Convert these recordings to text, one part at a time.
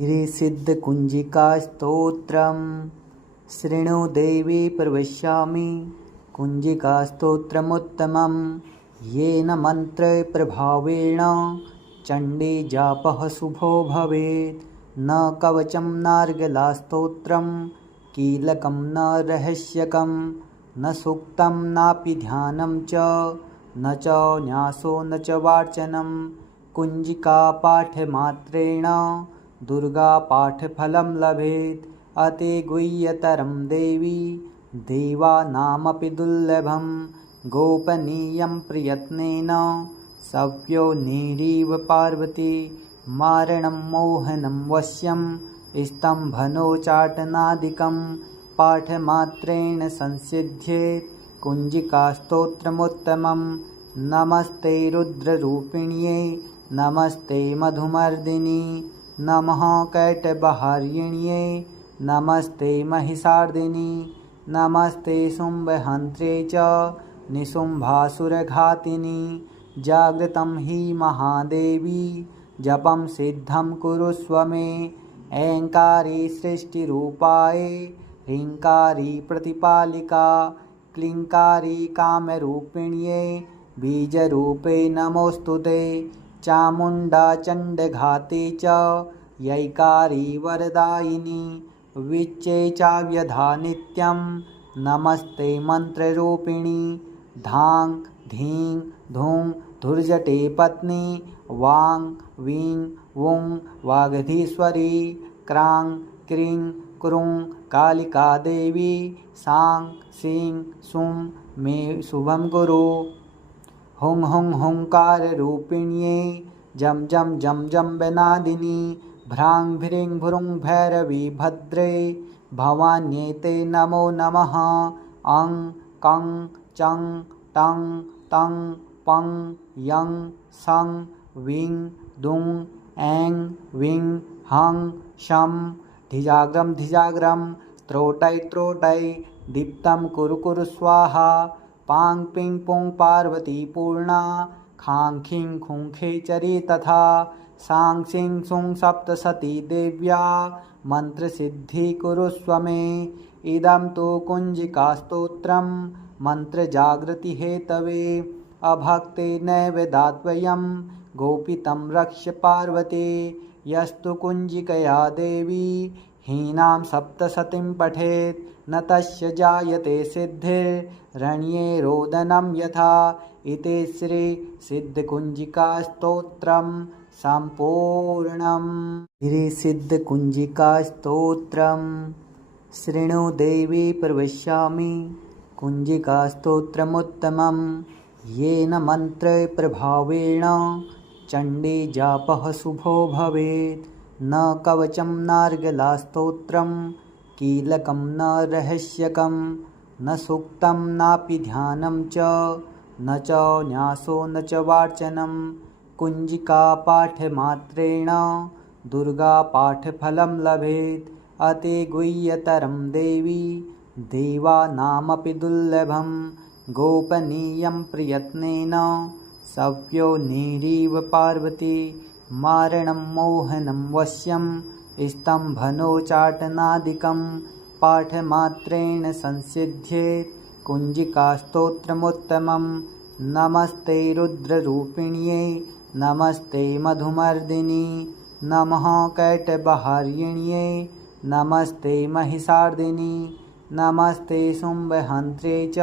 गिरिसिद्धकुञ्जिकास्तोत्रम् शृणु देवी प्रवक्ष्यामि। कुञ्जिकास्तोत्रमुत्तमं येन मन्त्रप्रभावेण चण्डीजापः शुभो भवेत्। न कवचं नार्गलास्तोत्रं कीलकं न रहस्यकं न सूक्तं नापि ध्यानं च न च न्यासो न च वाचनं। कुञ्जिकापाठमात्रेण दुर्गापाठफलं लभेत्। अति गुह्यतरं देवी देवानामपि दुर्लभं। गोपनीयं प्रयत्नेन सव्योनिरिव पार्वती। मारणं मोहनं वश्यं स्तम्भनोच्चाटनादिकं पाठमात्रेण संसिद्ध्येत् कुञ्जिकास्तोत्रमुत्तमं। नमस्ते रुद्ररूपिण्यै नमस्ते मधुमर्दिनी नमः कैटभार्यिण्यै नमस्ते महिषार्दिनी नमस्ते शुम्भहन्त्र्यै च निशुम्भासुरघातिनी। जागृतं हि महादेवी जपं सिद्धं कुरुष्व मे। ऐङ्कारी सृष्टिरूपायै ह्रीङ्कारी प्रतिपालिका क्लीङ्कारी कामरूपिण्यै बीजरूपे नमोऽस्तु ते। चामुण्डा चण्डघाते च यैकारी वरदायिनी विच्चे चाव्यधा नित्यं नमस्ते मन्त्ररूपिणी। धां धीं धूं धुर्जटे पत्नी वां वीं वुं वागधीश्वरी। क्रां क्रीं क्रूं कालिका देवी सां सीं सूं मे शुभं कुरु। हुं हुं हुंकाररूपिण्यै जं जं जं जं वनादिनी भ्रां भ्रीं भ्रूं भैरवी भद्रे भवान्यै ते नमो नमः। अं कं चं टं तं पं यं सं वीं दुं ऐं वीं हं शं। धिजाग्रं धिजाग्रं त्रोटै त्रोटै दीप्तं कुरु कुरु स्वाहा। पां पिं पुं पार्वती पूर्णा खां खीं खूं खेचरी तथा। सां सीं सूं सप्तशती देव्या मन्त्रसिद्धि कुरुष्व मे। इदं तु कुञ्जिकास्तोत्रं मन्त्रजागृतिहेतवे। अभक्तेनैव दातव्यं गोपितं रक्ष पार्वती। यस्तु कुञ्जिकया देवी हीनां सप्तशतीं पठेत् न तस्य जायते सिद्धिर्रण्ये रोदनं यथा। इति श्री सिद्धकुञ्जिकास्तोत्रं सम्पूर्णम्। गिरिसिद्धकुञ्जिकास्तोत्रम् शृणु देवी प्रवक्ष्यामि। कुञ्जिकास्तोत्रमुत्तमं येन मन्त्रप्रभावेण चण्डीजापः शुभो भवेत्। न कवचं नार्गलास्तोत्रं कीलकं न रहस्यकं न सूक्तं नापि ध्यानं च न च न्यासो न च वाचनं। कुञ्जिकापाठमात्रेण दुर्गापाठफलं लभेत्। अति गुह्यतरं देवी देवानामपि दुर्लभं। गोपनीयं प्रयत्नेन सव्योनिरिव पार्वती। मारणं मोहनं वश्यं स्तम्भनोच्चाटनादिकं पाठमात्रेण संसिद्ध्येत् कुञ्जिकास्तोत्रमुत्तमं। नमस्ते रुद्ररूपिण्यै नमस्ते मधुमर्दिनी नमः कैटभार्यिण्यै नमस्ते महिषार्दिनी नमस्ते शुम्भहन्त्र्यै च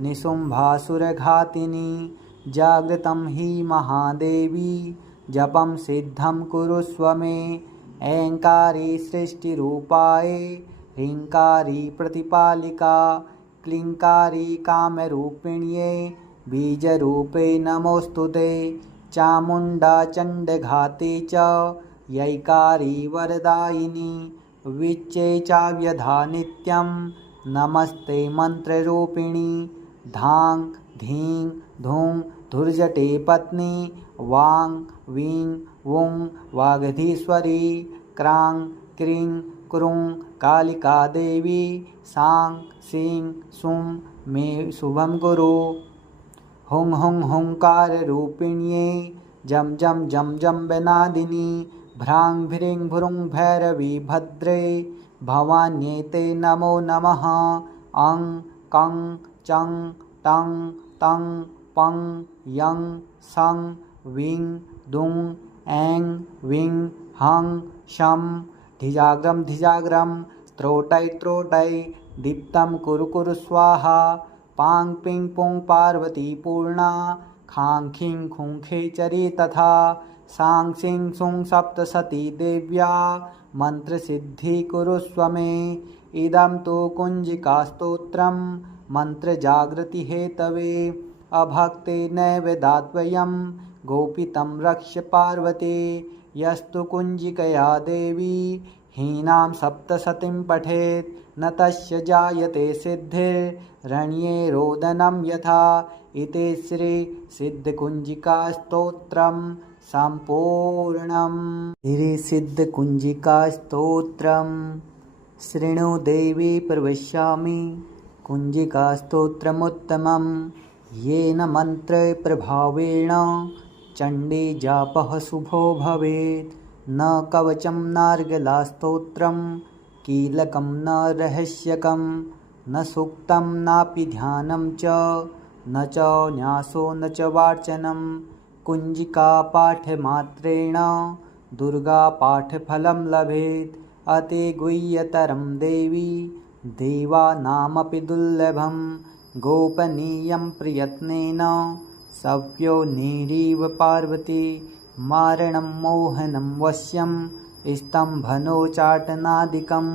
निशुम्भासुरघातिनी। जागृतं हि महादेवी जपं सिद्धं कुरुष्व मे। ऐङ्कारी सृष्टिरूपायै ह्रीङ्कारी प्रतिपालिका क्लीङ्कारी कामरूपिण्यै बीजरूपे नमोऽस्तु ते। चामुण्डा चण्डघाते च यैकारी वरदायिनी विच्चे चाव्यधा नित्यं नमस्ते मन्त्ररूपिणी। धां धीं धूं धुर्जटे पत्नी वां वीं वुं वागधीश्वरी। क्रां क्रीं क्रूं कालिका देवी सां सीं सूं मे शुभं कुरु। हुं हुं हुंकाररूपिण्यै जं जं जं जं वनादिनी भ्रां भ्रीं भ्रूं भैरवी भद्रे भवान्यै ते नमो नमः। अं कं चं टं तं पं यं सं विं दुं ऐं विं हं शं धिजाग्रं धिजाग्रं त्रोटै त्रोटै दीप्तं कुरु कुरु स्वाहा। पां पिं पुं पार्वती पूर्णा खां खीं खूं खेचरी तथा। सां सीं सूं सप्तशती देव्या मन्त्रसिद्धि कुरुष्व मे। इदं तु कुञ्जिकास्तोत्रं मन्त्रजागृति हेतवे। अभक्तेनैव दात्वयं गोपितं रक्ष्य पार्वती। यस्तु कुञ्जिकया देवी हीनां सप्तशतीं पठेत् न तस्य जायते सिद्धिर्रण्ये रोदनं यथा। इति श्री सिद्धकुञ्जिकास्तोत्रं सम्पूर्णम्। श्री सिद्धकुञ्जिकास्तोत्रं शृणु देवी प्रवक्ष्यामि। कुञ्जिकास्तोत्रमुत्तमं येन मन्त्रप्रभावेण चण्डी जापः शुभो भवेत्। न कवचं नार्गलास्तोत्रं कीलकं न रहस्यकं न सूक्तं नापि ध्यानं च न च न्यासो न च वार्चनं। कुञ्जिकापाठमात्रेण दुर्गापाठफलं लभेत्। अतिगुह्यतरं देवी देवानामपि दुर्लभं। गोपनीयं प्रयत्नेन सव्योनिरिव पार्वती। मारणं मोहनं वश्यं स्तम्भनोच्चाटनादिकं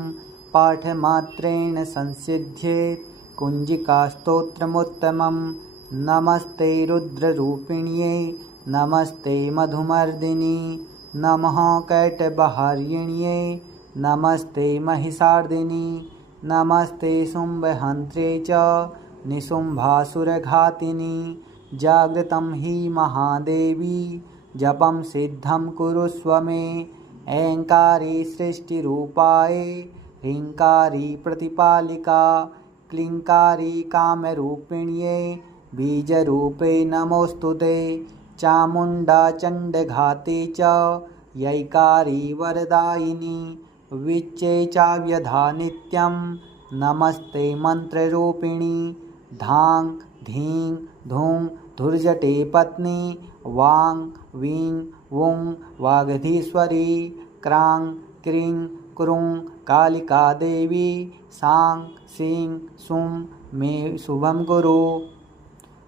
पाठमात्रेण संसिद्ध्येत् कुञ्जिकास्तोत्रमुत्तमं। नमस्ते रुद्ररूपिण्यै नमस्ते मधुमर्दिनी नमः कैटभार्यिण्यै नमस्ते महिषार्दिनी नमस्ते शुम्भहन्त्रे च निशुम्भासुरघातिनी। जागृतं हि महादेवी जपं सिद्धं कुरुष्व मे। ऐङ्कारी सृष्टिरूपायै ह्रीङ्कारी प्रतिपालिका क्लीङ्कारी कामरूपिण्यै बीजरूपे नमोऽस्तुते। चामुण्डा चण्डघाते च यैकारी वरदायिनी विच्चे चाव्यधा नित्यं नमस्ते मन्त्ररूपिणी। धां धीं धूं धुर्जटे पत्नी वां वीं वुं वागधीश्वरी। क्रां क्रीं क्रूं कालिका देवी सां सीं सूं मे शुभं कुरु।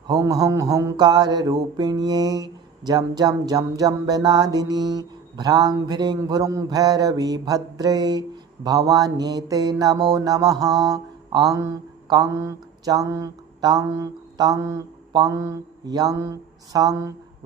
हुं हुं हुंकाररूपिण्यै जं जं जं जं वनादिनी। भ्रां भ्रीं भ्रूं भैरवी भद्रे भवान्यै ते नमो नमः। अं कं चं टं तं पं यं सं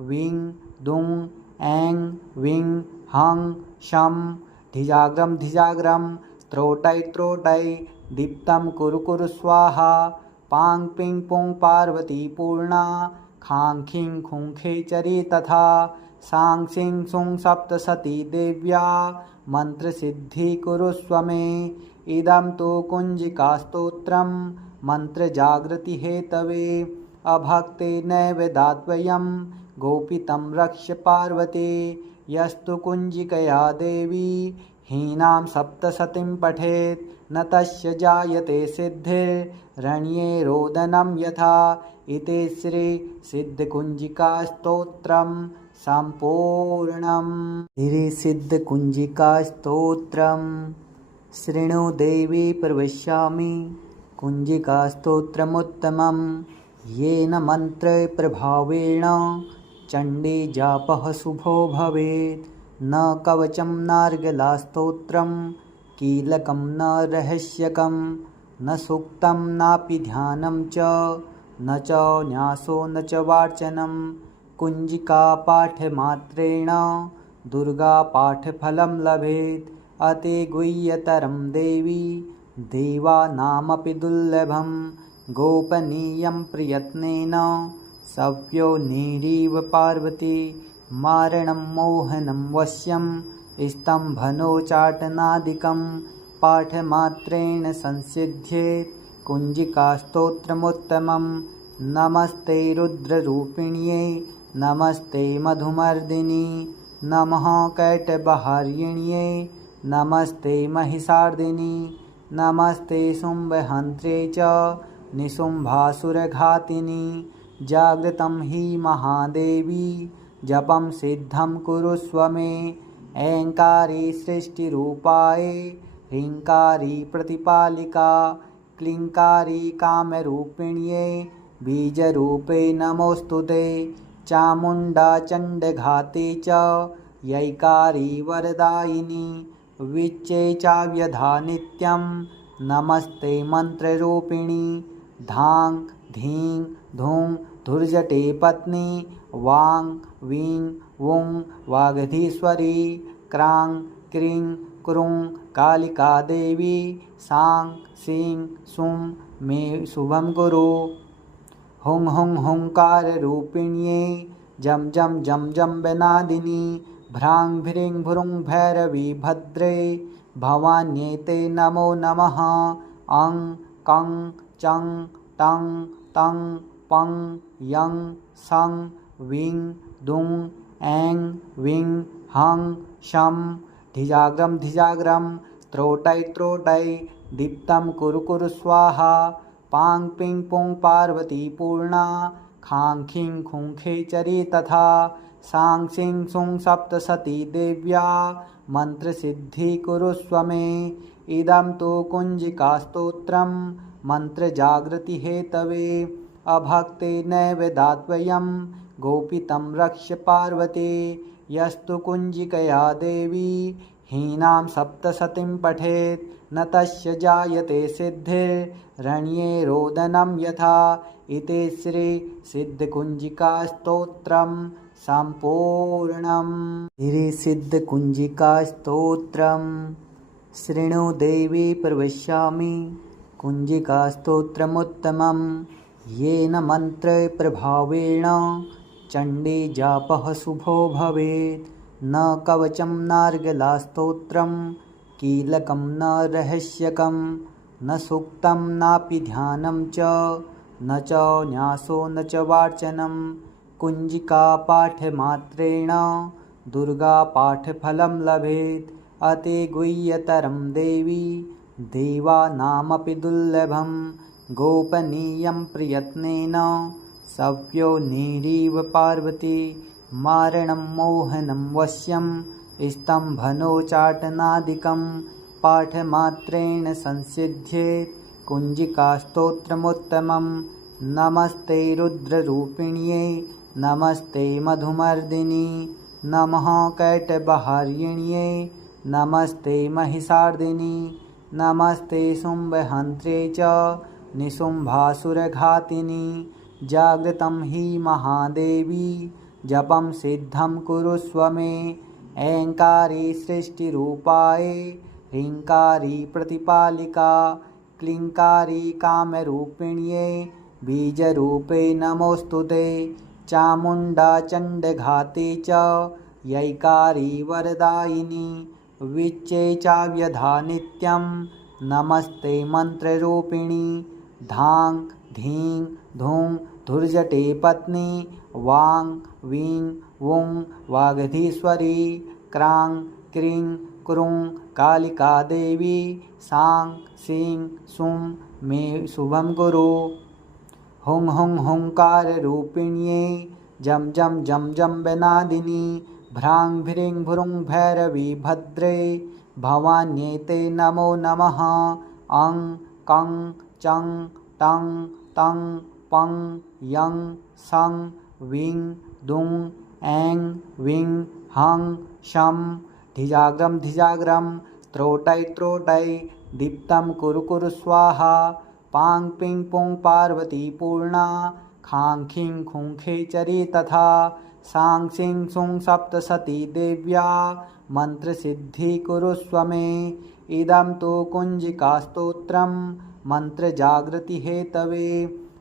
विं दुं ऐं विं हं शं धिजाग्रं धिजाग्रं त्रोटै त्रोटै दीप्तं कुरु कुरु स्वाहा। पां पिं पुं पार्वती पूर्णा खां खीं खूं खेचरी तथा। सां सीं सूं सप्तशती देव्या मन्त्रसिद्धि कुरुष्व मे। इदं तु कुञ्जिकास्तोत्रं मन्त्रजागृति हेतवे। अभक्तेनैव दात्वयं गोपितं रक्ष्य पार्वती। यस्तु कुञ्जिकया देवी हीनां सप्तशतीं पठेत् न तस्य जायते सिद्धिर्रण्ये रोदनं यथा। इति श्री सिद्धकुञ्जिकास्तोत्रं सम्पूर्णम्। श्री सिद्धकुञ्जिकास्तोत्रं शृणु देवी प्रवक्ष्यामि। कुञ्जिकास्तोत्रमुत्तमं येन मन्त्रप्रभावेण चण्डी जापः शुभो भवेत्। न कवचं नार्गलास्तोत्रं कीलकं न रहस्यकं न सूक्तं नापि ध्यानं च न च न्यासो न च वार्चनं। कुञ्जिकापाठमात्रेण दुर्गापाठफलं लभेत्। अतिगुह्यतरं देवी देवानामपि दुर्लभं। गोपनीयं प्रयत्नेन सव्योनिरिव पार्वती। मारणं मोहनं वश्यं स्तम्भनोच्चाटनादिकं पाठमात्रेण संसिद्ध्येत् कुञ्जिकास्तोत्रमुत्तमं। नमस्ते रुद्ररूपिण्यै नमस्ते मधुमर्दिनी नमः कैटभार्यिण्ये नमस्ते महिषार्दिनी नमस्ते शुम्भहन्त्रे च निशुम्भासुरघातिनी जागृतं हि महादेवी जपं सिद्धं कुरुष्व मे ऐङ्कारी सृष्टिरूपाय ह्रीङ्कारी प्रतिपालिका क्लीङ्कारी कामरूपिण्ये बीजरूपे नमोऽस्तुते चामुण्डा चण्डघाते च यैकारी वरदायिनी विच्चे चाव्यधा नित्यं नमस्ते मन्त्ररूपिणी धां धीं धूं धुर्जटे पत्नी वां वीं वुं वागधीश्वरी क्रां क्रीं क्रूं कालिका देवी सां सीं सुं मे शुभं कुरु। हुं हुं हुंकाररूपिण्ये जं जं जं जं वनादिनी भ्रां भ्रीं भ्रूं भैरवी भद्रे भवान्यै ते नमो नमः। अं कं चं टं तं पं यं सं विं दुं ऐं विं हं शं धिजाग्रं धिजाग्रं त्रोटै त्रोटै दीप्तं कुरु कुरु स्वाहा। पां पिं पुं पार्वती पूर्णा खां खीं खुं खेचरी तथा सां सिं सुं सप्तसती देव्या मन्त्रसिद्धि कुरुष्व मे। इदं तु कुञ्जिकास्तोत्रं मन्त्रजागृतिहेतवे अभक्ते नैव दात्वयं गोपितं रक्ष्य पार्वते। यस्तु कुञ्जिकया देवी हीनां सप्तशतीं पठेत् न तस्य जायते सिद्धिर्रण्ये रोदनं यथा। इति श्री सिद्धकुञ्जिकास्तोत्रं सम्पूर्णम्। श्री सिद्धकुञ्जिकास्तोत्रं शृणु देवी प्रवक्ष्यामि कुञ्जिकास्तोत्रमुत्तमं येन मन्त्रप्रभावेण चण्डी जापः शुभो भवेत्। न कवचं नार्गलास्तोत्रं कीलकं न रहस्यकं न सूक्तं नापि ध्यानं च न च न्यासो न च वार्चनं। कुञ्जिकापाठमात्रेण दुर्गापाठफलं लभेत्। अतिगुह्यतरं देवी देवानामपि दुर्लभं गोपनीयं प्रयत्नेन सव्योनिरिव पार्वती मारणं मोहनं वश्यं स्तम्भनोच्चाटनादिकं पाठमात्रेण संसिद्ध्येत् कुञ्जिकास्तोत्रमुत्तमं। नमस्ते रुद्ररूपिण्ये नमस्ते मधुमर्दिनी नमः कैटभार्यिण्ये नमस्ते महिषार्दिनी नमस्ते शुम्भहन्त्रे च निशुम्भासुरघातिनी जागृतं हि महादेवी जपं सिद्धं कुरुष्व मे ऐङ्कारी सृष्टिरूपाय ह्रीङ्कारी प्रतिपालिका क्लीङ्कारी कामरूपिण्ये बीजरूपे नमोऽस्तुते चामुण्डा चण्डघाते च यैकारी वरदायिनी विच्चे चाव्यधा नित्यं नमस्ते मन्त्ररूपिणी धां धीं धूं धुर्जटे पत्नी वां वीं वुं वागधीश्वरी क्रां क्रीं क्रूं कालिका देवी सां सीं सुं मे शुभं कुरु। हुं हुं हुंकाररूपिण्ये जं जं जं जं वनादिनी भ्रां भ्रीं भ्रूं भैरवी भद्रे भवान्यै ते नमो नमः। अं कं चं टं तं पं यं सं विं दुं ऐं विं हं शं धिजाग्रं धिजाग्रं त्रोटै त्रोटै दीप्तं कुरु कुरु स्वाहा। पां पिं पुं पार्वती पूर्णा खां खीं खुं खेचरी तथा सां सिं सुं सप्तसती देव्या मन्त्रसिद्धि कुरुष्व मे। इदं तु कुञ्जिकास्तोत्रं मन्त्रजागृतिहेतवे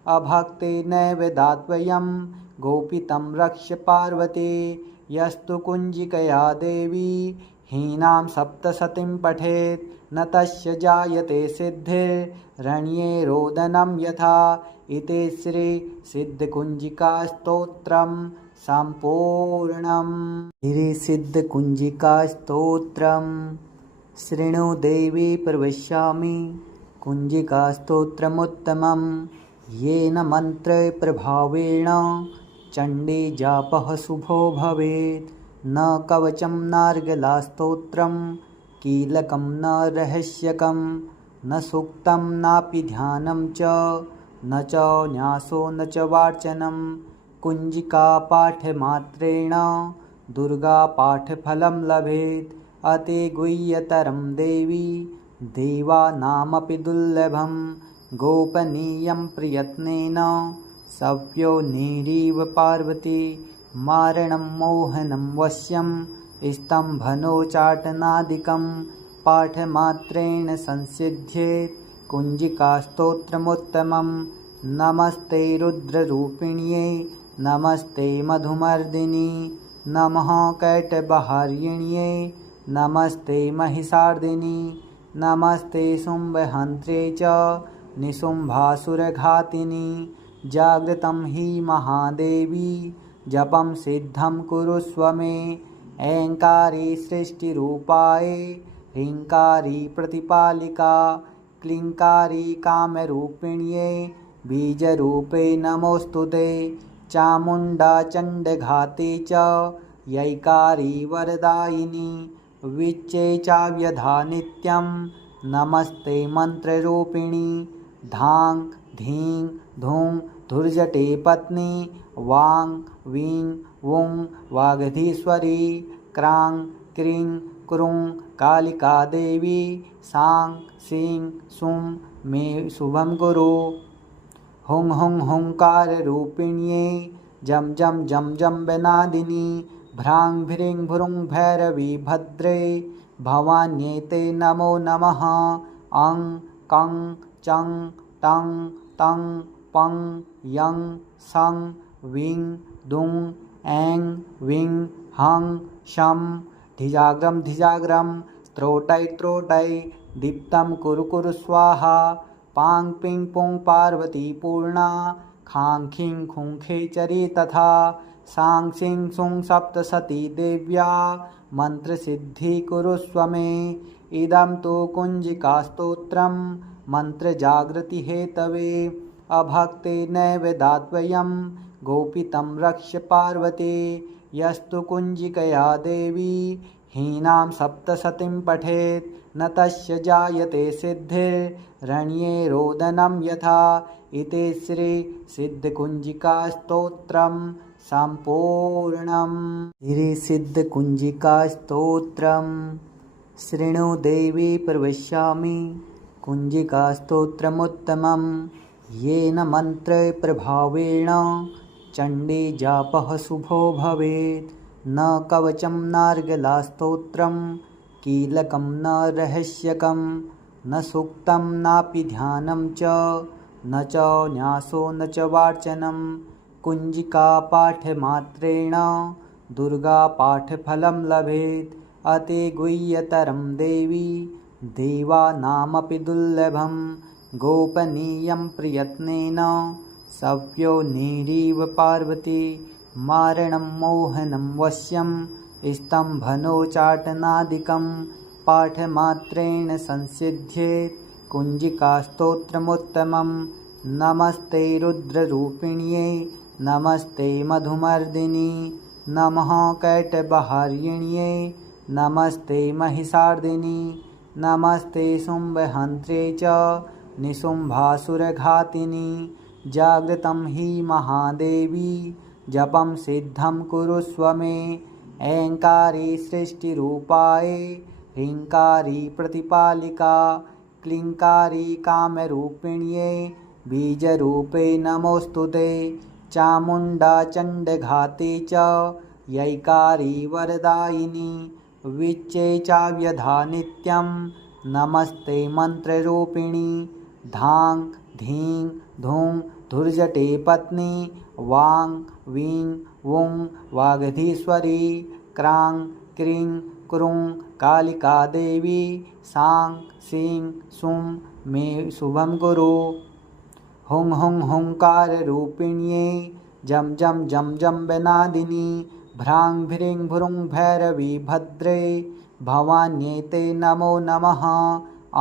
अभक्ते नैव दात्वयं गोपितं रक्ष्य पार्वते। यस्तु कुञ्जिकया देवी हीनां सप्तशतीं पठेत् न तस्य जायते सिद्धिर्रण्ये रोदनं यथा। इति श्री सिद्धकुञ्जिकास्तोत्रं सम्पूर्णम्। गिरिसिद्धकुञ्जिकास्तोत्रम् शृणु देवी प्रवक्ष्यामि कुञ्जिकास्तोत्रमुत्तमं येन मन्त्रप्रभावेण चण्डीजापः शुभो भवेत्। न कवचं नार्गलास्तोत्रं कीलकं न रहस्यकं न सूक्तं नापि ध्यानं च न च न्यासो न च वार्चनं। कुञ्जिकापाठमात्रेण दुर्गापाठफलं लभेत्। अतिगुह्यतरं देवी देवानामपि दुर्लभं। गोपनीयं प्रयत्नेन सव्योनिरिव पार्वती मारणं मोहनं वश्यं स्तम्भनोच्चाटनादिकं पाठमात्रेण संसिद्ध्येत् कुञ्जिकास्तोत्रमुत्तमं। नमस्ते रुद्ररूपिण्यै नमस्ते मधुमर्दिनी नमः कैटभार्यिण्यै नमस्ते महिषार्दिनी नमस्ते शुम्भहन्त्रे च निशुम्भासुरघातिनी। जागृतं हि महादेवी जपं सिद्धं कुरुष्व मे। ऐङ्कारी सृष्टिरूपायै ह्रीङ्कारी प्रतिपालिका क्लीङ्कारी कामरूपिण्यै बीजरूपे नमोऽस्तु ते। चामुण्डा चण्डघाते च यैकारी वरदायिनी विच्चे चाव्यधा नित्यं नमस्ते मन्त्ररूपिणी। धां धीं धूं धुर्जटे पत्नी वां वीं वुं वागधीश्वरी क्रां क्रीं क्रूं कालिका देवी सां सीं सुं मे शुभं कुरु। हुं हुं हुंकाररूपिण्यै जं जं जं जं वनादिनी भ्रां भ्रीं भ्रूं भैरवी भद्रे भवान्यै ते नमो नमः। अं कं चं टं तं पं यं सं वीं दुं ऐं वीं हं शं। धिजाग्रं धिजाग्रं त्रोटै त्रोटै दीप्तं कुरु कुरु स्वाहा। पां पिं पुं पार्वती पूर्णा खां खीं खुं खेचरी तथा। सां सीं सुं सप्तशती देव्या मन्त्रसिद्धि कुरुष्व मे। इदं तु कुञ्जिकास्तोत्रं मन्त्रजागृतिहेतवे। अभक्ते नैव दातव्यं गोपितं रक्ष्य पार्वते। यस्तु कुञ्जिकया देवी हीनां सप्तशतीं पठेत् न तस्य जायते सिद्धिर्रण्ये रोदनं यथा। इति श्री सिद्धकुञ्जिकास्तोत्रं सम्पूर्णम्। गिरिसिद्धकुञ्जिकास्तोत्रं शृणु देवी प्रवक्ष्यामि कुञ्जिकास्तोत्रमुत्तमं येन मन्त्रप्रभावेण चण्डीजापः शुभो भवेत्। न कवचं नार्गलास्तोत्रं कीलकं न रहस्यकं न सूक्तं नापि ध्यानं च न च न्यासो न च वार्चनं। कुञ्जिकापाठमात्रेण दुर्गापाठफलं लभेत्। अतिगुह्यतरं देवी देवानामपि दुर्लभं। गोपनीयं प्रयत्नेन सव्योनिरिव पार्वती मारणं मोहनं वश्यं स्तम्भनोच्चाटनादिकं पाठमात्रेण संसिद्ध्येत् कुञ्जिकास्तोत्रमुत्तमं। नमस्ते रुद्ररूपिण्यै नमस्ते मधुमर्दिनी नमः कैटभार्यिण्यै नमस्ते महिषार्दिनी नमस्ते शुम्भहन्त्रे च निशुम्भासुरघातिनी। जागृतं हि महादेवी जपं सिद्धं कुरुष्व मे। ऐङ्कारी सृष्टिरूपायै ह्रीङ्कारी प्रतिपालिका क्लीङ्कारी कामरूपिण्यै बीजरूपे नमोऽस्तु ते। चामुण्डा चण्डघाते च यैकारी वरदायिनी विच्चे चाव्यधा नित्यं नमस्ते मन्त्ररूपिणी। धां धीं धूं धुर्जटे पत्नी वां वीं वुं वागधीश्वरी क्रां क्रीं क्रूं कालिका देवी सां सीं सुं मे शुभं कुरु। हुं हुं हुंकाररूपिण्यै जम जम जम जम बेनादिनी भ्रां भ्रीं भ्रूं भैरवी भद्रे भवान्येते नमो नमः।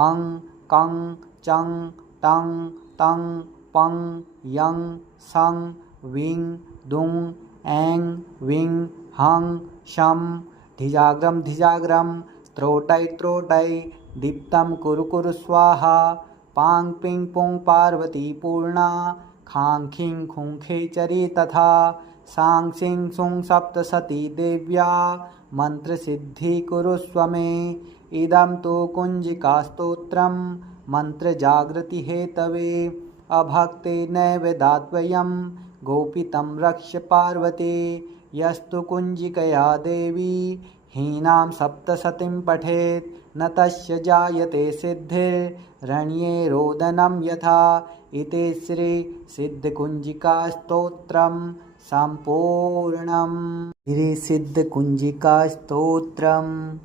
अं कं चं टं तं पं यं सं विं दुं ऐं विं हं शं धिजाग्रं धिजाग्रं त्रोटै त्रोटै दीप्तं कुरु कुरु स्वाहा। पां पिं पुं पार्वती पूर्णा खां खीं खूं खेचरी तथा। सां सीं सूं सप्तशती देव्या मन्त्रसिद्धि कुरुष्व मे। इदं तु कुञ्जिकास्तोत्रं मन्त्रजागृति हेतवे। अभक्ते नैव दात्वयं गोपितं रक्ष्य पार्वते। यस्तु कुञ्जिकया देवी हीनां सप्तशतीं पठेत् न तस्य जायते सिद्धिर्रण्ये रोदनं यथा। इति श्री सिद्धकुञ्जिकास्तोत्रं सम्पूर्णम्। श्री सिद्धकुञ्जिकास्तोत्रं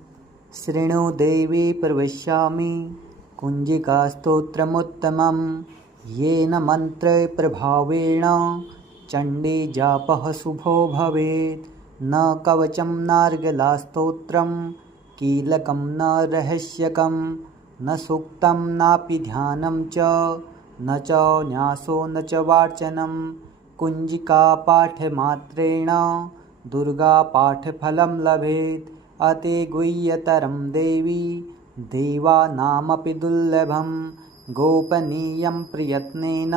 शृणु देवी प्रवक्ष्यामि। कुञ्जिकास्तोत्रमुत्तमं येन मन्त्रप्रभावेण चण्डी जापः शुभो भवेत्। न कवचं नार्गलास्तोत्रं कीलकं न रहस्यकं न सूक्तं नापि ध्यानं च न च न्यासो न च वार्चनं। कुञ्जिकापाठमात्रेण दुर्गापाठफलं लभेत्। अतिगुह्यतरं देवी देवानामपि दुर्लभं। गोपनीयं प्रयत्नेन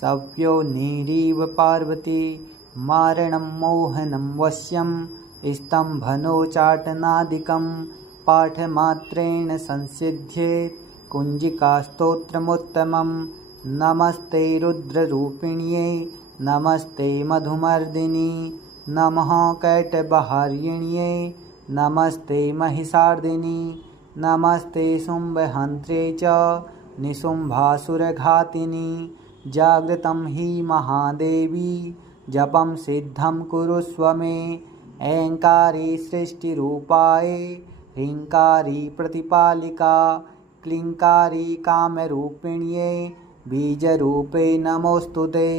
सव्योनिरिव पार्वती। मारणं मोहनं वश्यं स्तम्भनोच्चाटनादिकं पाठमात्रेण संसिध्येत् कुञ्जिकास्तोत्रमुत्तमं। नमस्ते रुद्ररूपिण्यै नमस्ते मधुमर्दिनी नमः कैटभार्यिण्यै नमस्ते महिषार्दिनी नमस्ते शुम्भहन्त्रे च निशुम्भासुरघातिनी। जागृतं हि महादेवी जपं सिद्धं कुरुष्व मे। ऐङ्कारी सृष्टिरूपाय ह्रीङ्कारी प्रतिपालिका क्लीङ्कारी कामरूपिण्यै बीजरूपे नमोऽस्तु ते।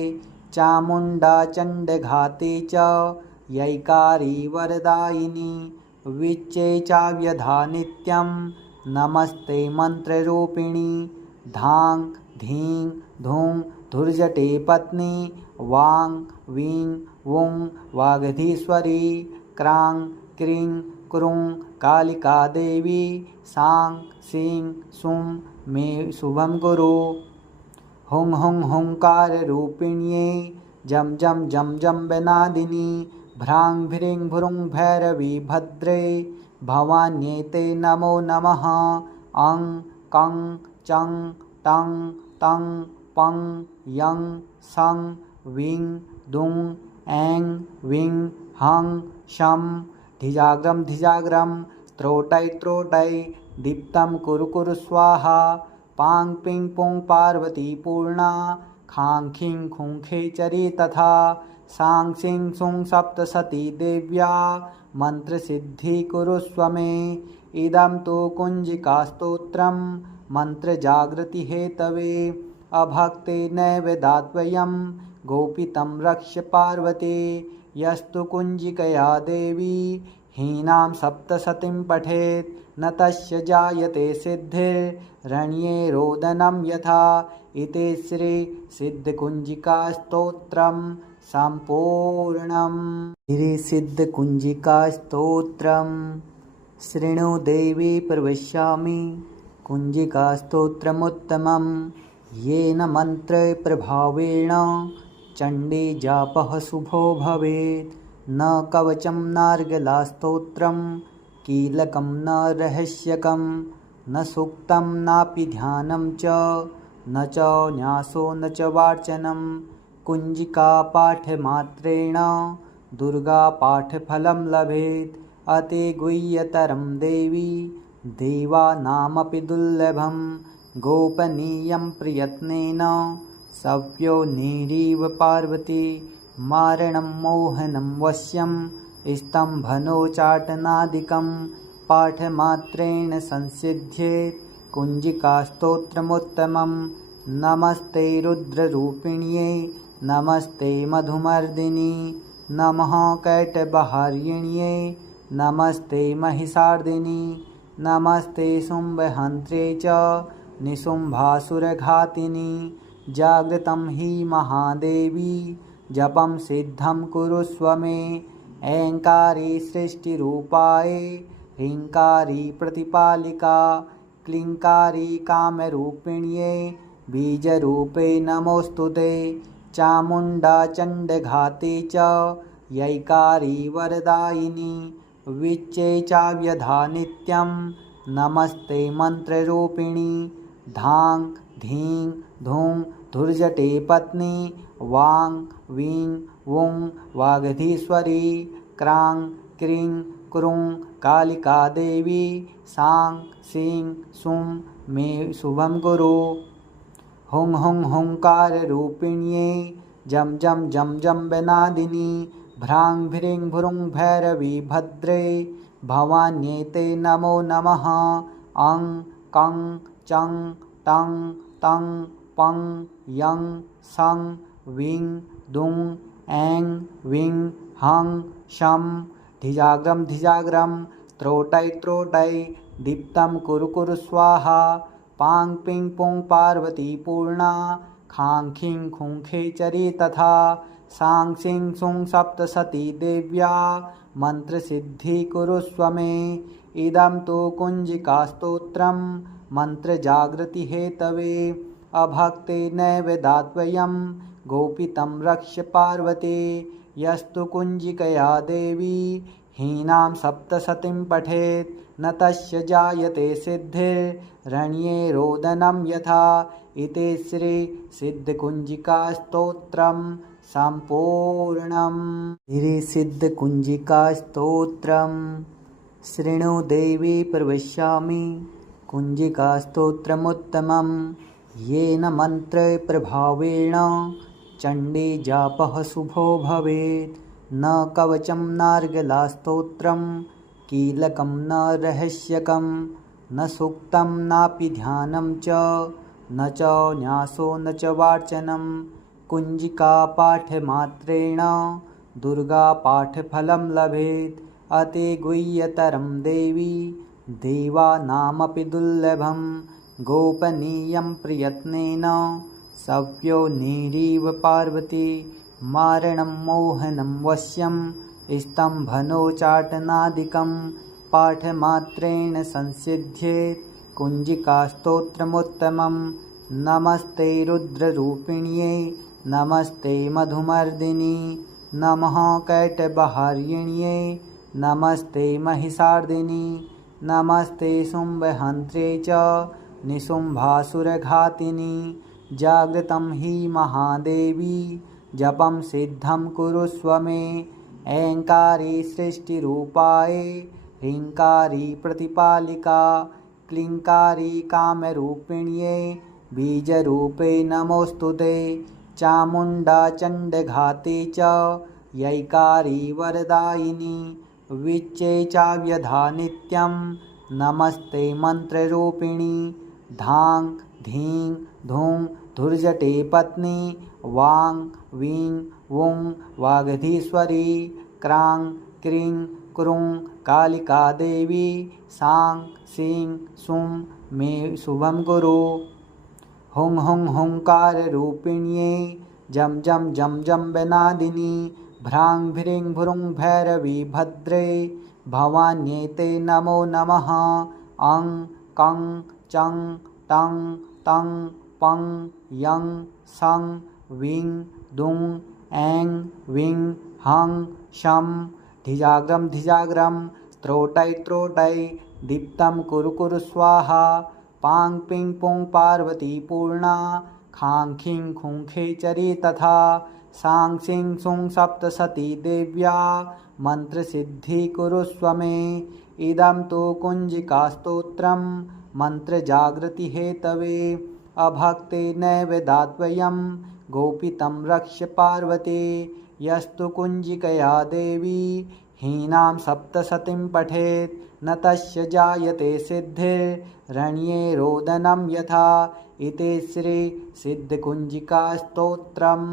चामुण्डा चण्डघाते च यैकारी वरदायिनी विच्चे चाव्यधा नित्यं नमस्ते मन्त्ररूपिणी। धां धीं धूं धुर्जटे पत्नी वां वीं वुं वागधीश्वरी। क्रां क्रीं क्रूं कालिका देवी सां सीं सूं मे शुभं कुरु। हुं हुं हुंकाररूपिण्यै जं जं जं जं बेनादिनी भ्रां भ्रीं भ्रूं भैरवी भद्रे भवान्येते नमो नमः। अं कं चं टं तं पं यं सं विं दुं ऐं विं हं शं धिजाग्रं धिजाग्रं त्रोटै त्रोटै दीप्तं कुरु कुरु स्वाहा। पां पिं पुं पार्वती पूर्णा खां खीं खूं खेचरी तथा। सां सीं सूं सप्तशती देव्या मन्त्रसिद्धि कुरुष्व मे। इदं तु कुञ्जिकास्तोत्रं मन्त्रजागृति हेतवे। अभक्ते नैव दात्वयं गोपितं रक्ष्य पार्वते। यस्तु कुञ्जिकया देवी हीनां सप्तशतीं पठेत् न तस्य जायते सिद्धिर्रण्ये रोदनं यथा। इति श्री सिद्धकुञ्जिकास्तोत्रं सम्पूर्णम्। श्री सिद्धकुञ्जिकास्तोत्रं शृणु देवी प्रवक्ष्यामि। कुञ्जिकास्तोत्रमुत्तमं येन मन्त्रप्रभावेण चण्डी जापः शुभो भवेत्। न कवचं नार्गलास्तोत्रं कीलकं न रहस्यकं न सूक्तं नापि ध्यानं च न च न्यासो न च वार्चनं। कुञ्जिकापाठमात्रेण दुर्गापाठफलं लभेत्। अतिगुह्यतरं देवी देवानामपि दुर्लभं। गोपनीयं प्रयत्नेन सव्योनिरिव पार्वती। मारणं मोहनं वश्यं स्तम्भनोच्चाटनादिकं पाठमात्रेण संसिध्येत् कुञ्जिकास्तोत्रमुत्तमं। नमस्ते रुद्ररूपिण्यै नमस्ते मधुमर्दिनी नमः कैटभार्यिण्ये नमस्ते महिषार्दिनी नमस्ते शुम्भहन्त्रे च निशुम्भासुरघातिनी जागृतं हि महादेवी जपं सिद्धं कुरुष्व मे ऐङ्कारी सृष्टिरूपाय ह्रीङ्कारी प्रतिपालिका क्लीङ्कारी कामरूपिण्ये बीजरूपे नमोऽस्तुते चामुण्डा चण्डघाते च यैकारी वरदायिनी विच्चे चाव्यधा नित्यं नमस्ते मन्त्ररूपिणी धां धीं धूं धुर्जटे पत्नी वां वीं वुं वागधीश्वरी क्रां क्रीं क्रूं कालिका देवी सां सीं सुं मे शुभं कुरु हुं हुं हुंकाररूपिण्ये जं जं जं जम्बनादिनी भ्रां भ्रीं भ्रूं भैरवी भद्रे भवान्यै ते नमो नमः अं कं चं टं तं पं यं सं विं दुं ऐं विं हं शं धिजाग्रं त्रोटै दीप्तं कुरु स्वाहा पां पिं पुं पार्वती पूर्णा खां खीं खुं खेचरी तथा सां सिं सुं सप्तसती देव्या मन्त्रसिद्धि कुरुष्व मे इदं तु कुञ्जिकास्तोत्रं मन्त्रजागृतिहेतवे अभक्ते नैव दात्वयं गोपितं रक्ष्य पार्वते यस्तु कुञ्जिकया देवी हीनां सप्तशतीं पठेत् न तस्य जायते सिद्धिर्रण्ये रोदनं यथा इति श्री सिद्धकुञ्जिकास्तोत्रं सम्पूर्णम्। श्री सिद्धकुञ्जिकास्तोत्रं शृणु देवी प्रवक्ष्यामि कुञ्जिकास्तोत्रमुत्तमं येन मन्त्रप्रभावेण चण्डी जापः शुभो भवेत् न कवचं नार्गलास्तोत्रं कीलकं न रहस्यकं न सूक्तं नापि ध्यानं च न च न्यासो न च वार्चनं कुञ्जिकापाठमात्रेण दुर्गापाठफलं लभेत् अतिगुह्यतरं देवी देवानामपि दुर्लभं गोपनीयं प्रयत्नेन सव्योनिरिव पार्वती मारणं मोहनं वश्यं स्तम्भनोच्चाटनादिकं पाठमात्रेण संसिद्ध्येत् कुञ्जिकास्तोत्रमुत्तमं नमस्ते रुद्ररूपिण्ये नमस्ते मधुमर्दिनी नमः कैटभार्यिण्ये नमस्ते महिषार्दिनी नमस्ते शुम्भहन्त्रे च निशुम्भासुरघातिनी जागृतं हि महादेवी जपं सिद्धं कुरुष्व मे ऐङ्कारी सृष्टिरूपाय ह्रीङ्कारी प्रतिपालिका क्लीङ्कारी कामरूपिण्ये बीजरूपे नमोऽस्तुते चामुण्डा चण्डघाते च यैकारी वरदायिनी विच्चे चाव्यधा नित्यं नमस्ते मन्त्ररूपिणी धां धीं धूं धुर्जटे पत्नी वां वीं वुं वागधीश्वरी क्रां क्रीं क्रूं कालिका देवी सां सीं सुं मे शुभं कुरु हुं हुं हुंकाररूपिण्ये जं जं जं जम्बनादिनी भ्रां भ्रीं भ्रूं भैरवी भद्रे भवान्यै ते नमो नमः अं कं चं टं तं पं यं सं विं दुं ऐं विं हं शं धिजाग्रं त्रोटै दीप्तं कुरु स्वाहा पां पिं पुं पार्वती पूर्णा खां खीं खुं खेचरी तथा सां सिं सुं सप्तसती देव्या मन्त्रसिद्धि कुरुष्व मे इदं तु कुञ्जिकास्तोत्रं मन्त्रजागृतिहेतवे अभक्ते नैव दात्वयं गोपितं रक्ष्य पार्वते यस्तु कुञ्जिकया देवी हीनां सप्तशतीं पठेत् न तस्य जायते सिद्धिर्रण्ये रोदनं यथा इति श्री सिद्धकुञ्जिकास्तोत्रं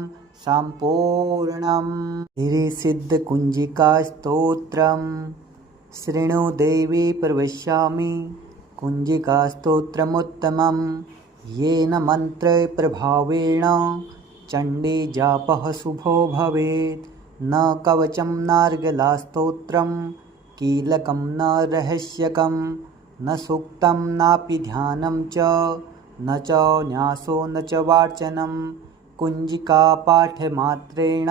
सम्पूर्णम्। गिरिसिद्धकुञ्जिकास्तोत्रम् शृणु देवी प्रवक्ष्यामि। कुञ्जिकास्तोत्रमुत्तमं येन मन्त्रप्रभावेण चण्डीजापः शुभो भवेत्। न कवचं नार्गलास्तोत्रं कीलकं न रहस्यकं न सूक्तं नापि ध्यानं च न च न्यासो न च वार्चनं। कुञ्जिकापाठमात्रेण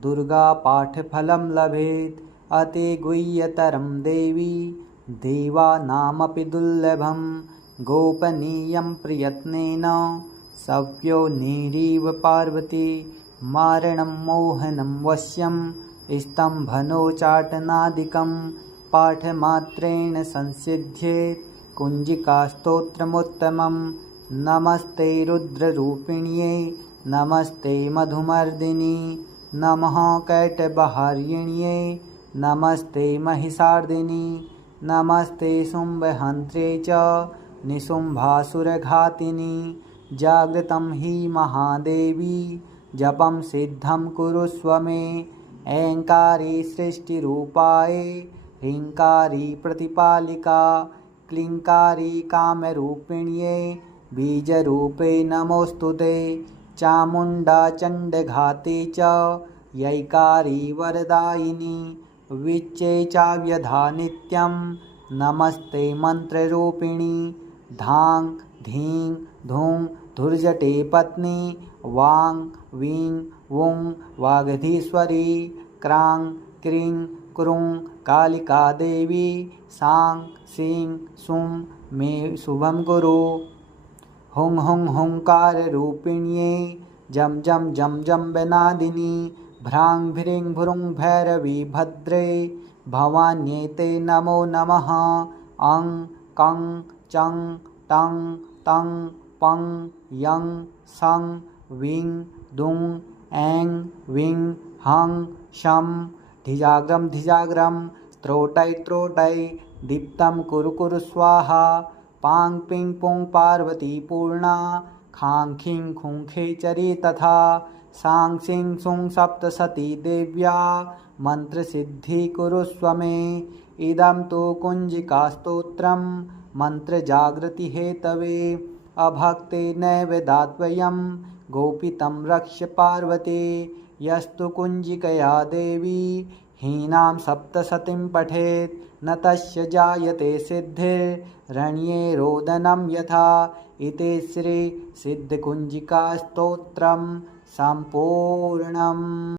दुर्गापाठफलं लभेत्। अति गुह्यतरं देवी देवानामपि दुर्लभं। गोपनीयं प्रयत्नेन सव्योनिरिव पार्वती। मारणं मोहनं वश्यं स्तम्भनोच्चाटनादिकं पाठमात्रेण संसिद्ध्येत् कुञ्जिकास्तोत्रमुत्तमं। नमस्ते रुद्ररूपिण्यै नमस्ते मधुमर्दिनी नमः कैटभार्यिण्यै नमस्ते महिषार्दिनी नमस्ते शुम्भहन्त्रे च निशुम्भासुरघातिनी। जागृतं हि महादेवी जपं सिद्धं कुरुष्व मे। ऐङ्कारी सृष्टिरूपायै ह्रीङ्कारी प्रतिपालिका क्लीङ्कारी कामरूपिण्यै बीजरूपे नमोऽस्तु ते। चामुण्डा चण्डघाते च यैकारी वरदायिनी विच्चे चाव्यधा नित्यं नमस्ते मन्त्ररूपिणी। धां धीं धूं धुर्जटे पत्नी वां वीं वुं वागधीश्वरी क्रां क्रीं क्रूं कालिका देवी सां सीं सुं मे शुभं कुरु। हुं हुं हुंकाररूपिण्यै जं जं जं जं वनादिनी भ्रां भ्रीं भ्रूं भैरवी भद्रे भवान्यै ते नमो नमः। अं कं चं टं तं पं यं सं वीं दुं ऐं वीं हं शं। धिजाग्रं धिजाग्रं त्रोटै त्रोटै दीप्तं कुरु कुरु स्वाहा। पां पिं पुं पार्वती पूर्णा खां खीं खूं खेचरी तथा। सां सीं सुं सप्तशती देव्या मन्त्रसिद्धि कुरुष्व मे। इदं तु कुञ्जिकास्तोत्रं मन्त्रजागृतिहेतवे। अभक्ते नैव दातव्यं गोपितं रक्ष्य पार्वते। यस्तु कुञ्जिकया देवी हीनां सप्तशतीं पठेत् न तस्य जायते सिद्धिर्रण्ये रोदनं यथा। इति श्री सिद्धकुञ्जिकास्तोत्रं सम्पूर्णम्।